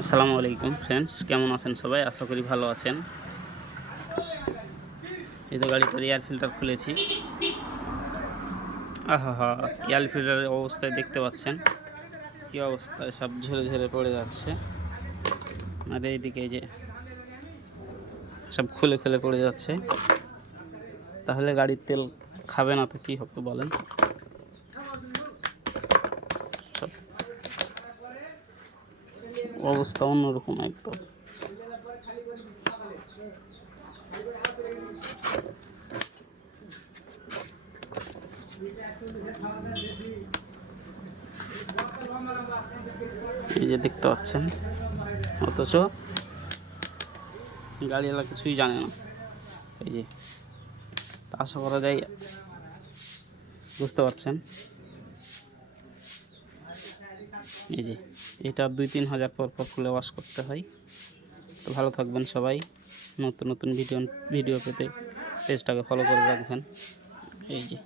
আসসালামু আলাইকুম ফ্রেন্ডস, কেমন আছেন সবাই? আশা করি ভালো আছেন। এই তো গাড়িটার এয়ার ফিল্টার খুলেছি। আহা, এয়ার ফিল্টারের অবস্থায় দেখতে পাচ্ছেন কী অবস্থায়, সব ঝরে ঝরে পড়ে যাচ্ছে। আর এইদিকে এই যে সব খুলে খুলে পড়ে যাচ্ছে। তাহলে গাড়ির তেল খাবে না তো কী হবে বলেন? সব অবস্থা অন্যরকম একদম। এই যে দেখতে পাচ্ছেন, অথচ গাড়িওয়ালা কিছুই জানে না। এই যে তা আশা করা যায়, বুঝতে পারছেন। এই যে এটা 2-3 হাজার পর খুলে ওয়াশ করতে হয়। তো ভালো থাকবেন সবাই। নতুন নতুন ভিডিও পেতে পেজটাকে ফলো করে রাখবেন। এই যে